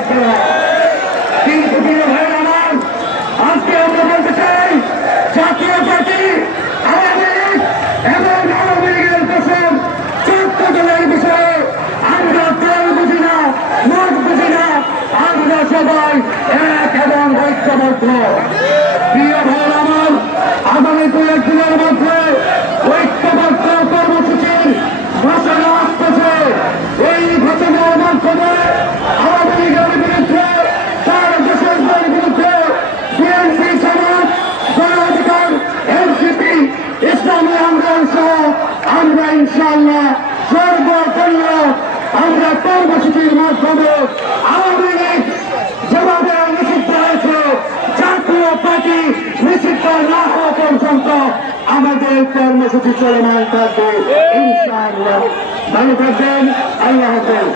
থাকবে না। কিন্তু প্রিয় ভাই আমার, আজকে আমরা বলতে চাই জাতীয় পার্টি আওয়ামী লীগ এবং আওয়ামী লীগের কসম 14 দলের বিষয়ে আমরা দল বুঝি না, মত বুঝি না, আমরা সবাই এক এবং ঐক্যবদ্ধ। প্রিয় ভাই আমার, আগামী কয়েকদিনের মধ্যে ঐক্যবদ্ধ কর্মসূচির ঘোষণা আসতেছে। এই ঘোষণার মাধ্যমে আওয়ামী লীগের বিরুদ্ধে, তার বিশেষদের বিরুদ্ধে বিএনপি, জামাত, গণ অধিকার, এনসিপি, ইসলামী আন্দোলন সহ আমরা ইনশাআল্লাহ সর্বপল্ল আমরা কর্মসূচির মাধ্যমে আওয়ামী লীগ যেভাবে নিষিদ্ধ হয়েছে, জাতীয় পার্টি নিষিদ্ধ না হওয়া পর্যন্ত আমাদের কর্মসূচি চলমান থাকবে ইনশাআল্লাহ। ভালো থাকবেন, আল্লাহ হাফেজ।